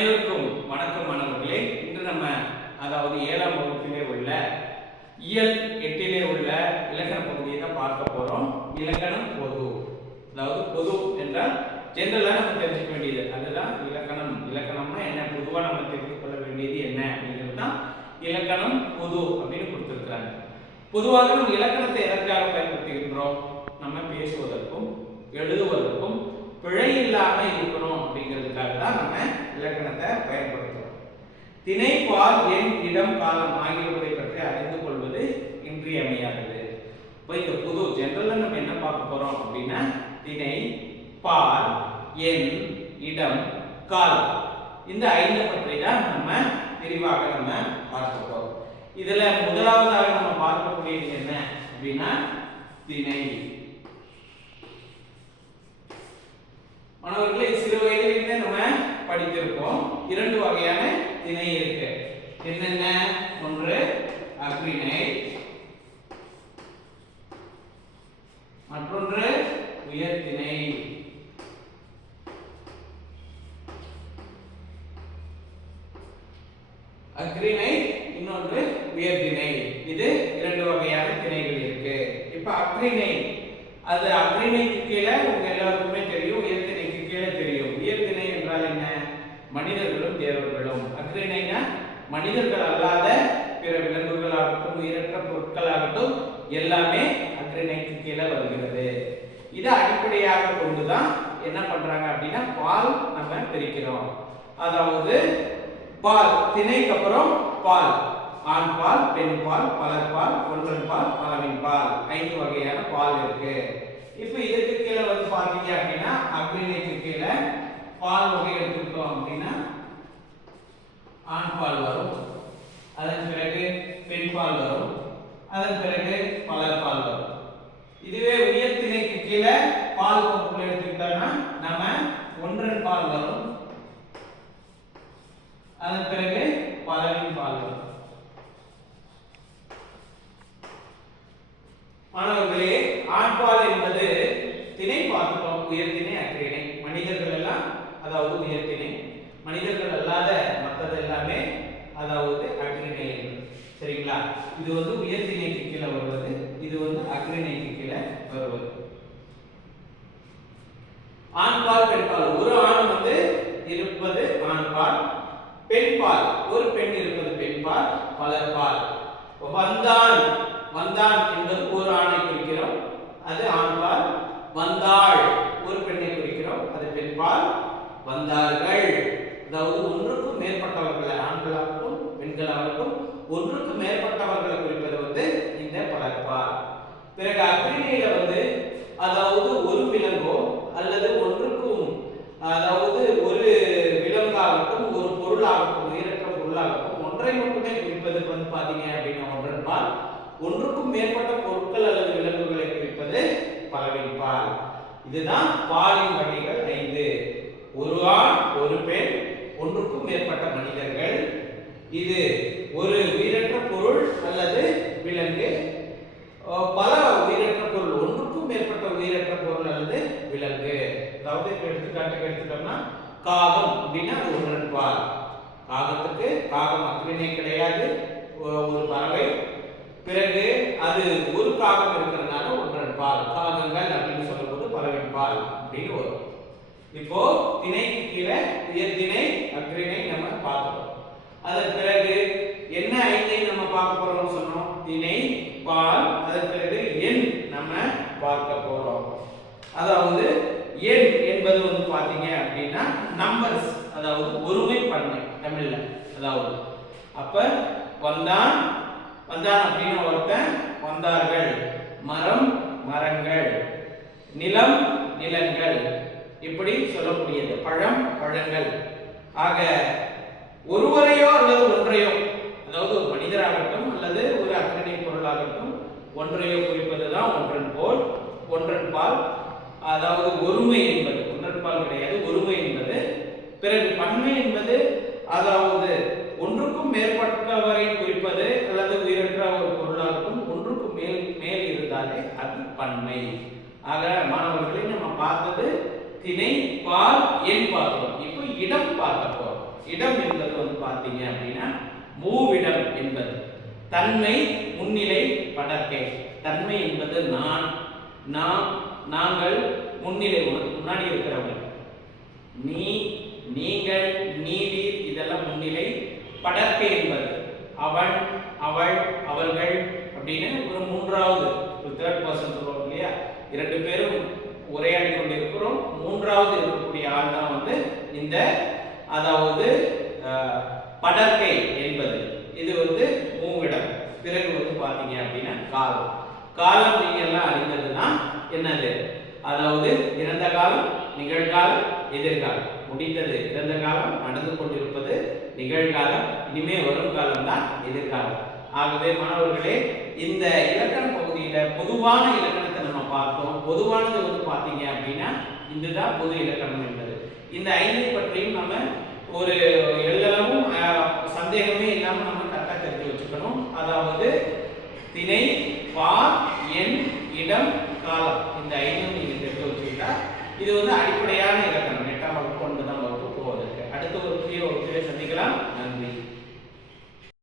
அனைவருக்கும் வணக்கம் மாணவர்களே. இன்று நம்ம அதாவது 7ஆம் வகுப்பிலே உள்ள இயல் 8லே உள்ள இலக்கண பகுதியை தான் பார்க்க போறோம். இலக்கணம் பொது, அதாவது பொது என்றால் ஜெனரலா நம்ம தெரிஞ்சுக்க வேண்டியது அதுதான் இலக்கணம். இலக்கணம்னா என்ன, பொதுவா நம்ம தெரிந்து கொள்ள வேண்டியது என்ன அப்படிங்கிறது தான் இலக்கணம் பொது அப்படின்னு கொடுத்திருக்காங்க. பொதுவாக நம்ம இலக்கணத்தை எதற்காக பயன்படுத்துகின்றோம்? நம்ம பேசுவதற்கும் எழுதுவதற்கும் பிழை இல்லாம இருக்கணும் அப்படிங்கிறதுக்காக தான் நம்ம இலக்கணத்தை பயன்படுத்துறோம். திணை, பால், எண், இடம், காலம் ஆகியவற்றை பற்றி அறிந்து கொள்வது இன்றியமையாதது. இப்போ இந்த பொது ஜெனரலா நம்ம என்ன பார்க்க போறோம் அப்படின்னா திணை, பால், எண், இடம், காலம் இந்த 5 பற்றி தான் நம்ம விரிவாக நம்ம பார்க்க போறோம். இதுல முதலாவதாக நம்ம பார்க்கக்கூடியது என்ன அப்படின்னா திணை. மாணவர்களே, சிறு வயதிலிருந்தே நம்ம படித்திருக்கோம். 2 வகையான திணை இருக்கு. என்னென்ன? ஒன்று அஃறிணை, மற்றொன்று உயர்திணை. அஃறிணை, இன்னொன்று உயர்திணை. இது 2 வகையான திணைகள் இருக்கு. இப்ப அஃறிணை, அது அஃறிணைக்கு கீழே உங்க எல்லாருக்குமே தெரியும், உயர்திணைக்கு கீழே தெரியும். உயர்திணை என்றால் என்ன? மனிதர்களும் தேவர்களும். அஃறிணைனா மனிதர்கள் அல்லாத பிற விலங்குகளாகட்டும் உயிரற்ற பொருட்களாகட்டும் எல்லாமே அஃறிணைக்கு கீழே வருகிறது. இதை அடிப்படையாக கொண்டுதான் என்ன பண்றாங்க அப்படின்னா பால் நம்ம பிரிக்கிறோம். அதாவது பால், திணைக்கு அப்புறம் பால், ஆண் பால், பெண் பால், பலர்பால், ஒன்றன் பால், பலவின் பால், 5 வகையான பால் இருக்கு. இப்போ இதுக்கு கீழே வந்து பாத்தீங்க அப்படின்னா அஃறிணைக்கு கீழே பால் வகை எடுத்துக்கிட்டோம் அப்படின்னா ஆண் பால் வரும், அதன் பிறகு பெண் பால் வரும், அதன் பிறகு பலர்பால் வரும். இதுவே உயர்திணைக்கு கீழே பால் வகுப்புல எடுத்துக்கிட்டோம்னா நம்ம ஒன்றன் பால் வரும், அதன் பிறகு பலவின் பால் வரும். மாணவர்களே, ஆண்பால் என்பது திணை பார்க்கிறோம், உயர்திணை, அஃறிணை. மனிதர்கள் எல்லாம் அதாவது உயர்திணை, மனிதர்கள் அல்லாத மற்றது எல்லாமே அதாவது அஃறிணை. சரிங்களா? இது வந்து உயர்திணைக்கு கீழே வருவது, இது வந்து அஃறிணைக்கு கீழே வருவது. ஆண்பால், பெண்பால், ஒரு ஆண் வந்து இருப்பது ஆண்பால், பெண்பால் ஒரு பெண் இருப்பது பெண்பால், பலர்பால். வந்தான், வந்தான் என்பது ஒரு ஆணை குறிக்கிறோம், அது ஆண்பால். வந்தாள் ஒரு பெண்ணை குறிக்கிறோம், அது பெண்பால். வந்தார்கள் அதாவது ஒன்றுக்கும் மேற்பட்டவர்களை, ஆண்களாகட்டும் பெண்களாகட்டும் ஒன்றுக்கும் மேற்பட்டவர்களை குறிப்பது வந்து இந்த பலர்பால். பிறகு அஃறிணையில வந்து அதாவது ஒரு விலங்கோ அல்லது ஒன்றுக்கும் அதாவது ஒரு விலங்காகட்டும் ஒரு பொருளாகட்டும் உயிரற்ற பொருளாகட்டும் ஒன்றை மட்டுமே குறிப்பதற்கு வந்து பாத்தீங்க அப்படின்னா ஒன்றன் பால். ஒன்றுக்கும் மேற்பட்ட பொருட்கள் அல்லது விலங்குகளை குறிப்பது பலவின் பால். இதுதான் பாலின் வகைகள் 5. ஒரு ஆண், ஒரு பெண், ஒன்றுக்கும் மேற்பட்ட மனிதர்கள், இது ஒரு உயிரற்ற பொருள் அல்லது விலங்கு, பல உயிரற்ற பொருள், ஒன்றுக்கும் மேற்பட்ட உயிரற்ற பொருள் அல்லது விலங்கு. அதாவது எடுத்துக்காட்டுக்கு எடுத்துட்டோம்னா காகம் அப்படின்னா அது ஒன்றன் பால். காகத்துக்கு காகம் அஃறிணை கிடையாது, ஒரு பறவை. பிறகு அது ஒரு காகம் இருக்கிறதுனால ஒன்றன் பால். காகங்கள் அப்படின்னு சொல்லும்போது பலவின் பால் அப்படின்னு வரும். இப்போ திணைக்கு கீழே உயர்திணை, அஃறிணை நம்ம பார்க்கிறோம். அதன் பிறகு என்ன 5 நம்ம பார்க்க போறோம்னு சொன்னோம்? திணை, பால், அதன் பிறகு எண் நம்ம பார்க்க போறோம். அதாவது எண் என்பது வந்து பாத்தீங்க அப்படின்னா நம்பர்ஸ், அதாவது ஒருமை பன்மை தமிழ்ல. அதாவது அப்ப வந்தான், வந்தான் அப்படின்னு ஒருத்தன், வந்தார்கள். மரம், மரங்கள். நிலம், நிலங்கள், இப்படி சொல்லக்கூடியது. பழம், பழங்கள். ஆக ஒருவரையோ அல்லது ஒன்றையோ, அதாவது ஒரு மனிதராகட்டும் அல்லது ஒரு அஃறிணை பொருளாகட்டும் ஒன்றையோ குறிப்பதுதான் ஒன்றன் போல், ஒன்றன் பால். அதாவது ஒருமை என்பது ஒன்றன் பால் கிடையாது, ஒருமை என்பது. பிறகு பன்மை என்பது அதாவது ஒன்றுக்கும் மேற்பட்டவரை குறிப்பது அல்லது உயிரற்ற ஒரு பொருளாகட்டும் ஒன்றுக்கும் மேல் இருந்தாலே அது பன்மை. ஆக மாணவர்களை நம்ம பார்த்தது திணை, பால், எண் பார்த்தோம். இப்போ இடம் பார்க்க போறோம். இடம் என்பது வந்து பாத்தீங்க அப்படின்னா மூவிடம் என்பது தன்மை முன்னிலை படர்க்கை. தன்மை என்பது நான், நாம், நாங்கள், முன்னிலை முன்னாடி இருக்கிறவங்க, நீ, நீங்கள், நீர், இதெல்லாம் முன்னிலை. படர்க்கை என்பது அவன், அவள், அவர்கள் அப்படின்னு ஒரு மூன்றாவது, ஒரு தேர்ட் பர்சன் சொல்லுவோம் இல்லையா, இரண்டு பேரும் உரையாடி கொண்டிருக்கிறோம், மூன்றாவது இருக்கக்கூடிய ஆள் தான் வந்து இந்த அதாவது படர்க்கை என்பது. இது வந்து மூவிடம். பிறகு வந்து பாத்தீங்க அப்படின்னா காலம். காலம் நீங்க எல்லாம் அறிந்ததுதான் என்னது, அதாவது இறந்த காலம், நிகழ்காலம், எதிர்காலம். முடிந்தது இறந்த காலம், நடந்து கொண்டிருப்பது நிகழ்காலம், இனிமே வரும் காலம் தான் எதிர்காலம். ஆகவே மாணவர்களே, இந்த இலக்கண பகுதியில பொதுவான இலக்கணத்தை நம்ம பார்த்தோம். பொதுவானது வந்து பாத்தீங்க அப்படின்னா இதுதான் பொது இலக்கணம் என்பது. இந்த ஐந்தை பற்றியும் நம்ம ஒரு எல்லளவும் சந்தேகமே இல்லாம நம்ம கரெக்டா தெரிஞ்சு வச்சுக்கணும். அதாவது திணை, பால், எண், இடம், காலம், இந்த ஐந்தும் நீங்க தெரிஞ்சு வச்சுக்கிட்டா இது வந்து அடிப்படையான இலக்கணம். 8ஆம் வகுப்பு 9ஆம் வகுப்பு போவதற்கு. அடுத்த ஒரு புதிய வகுப்பிலே சந்திக்கலாம். நன்றி.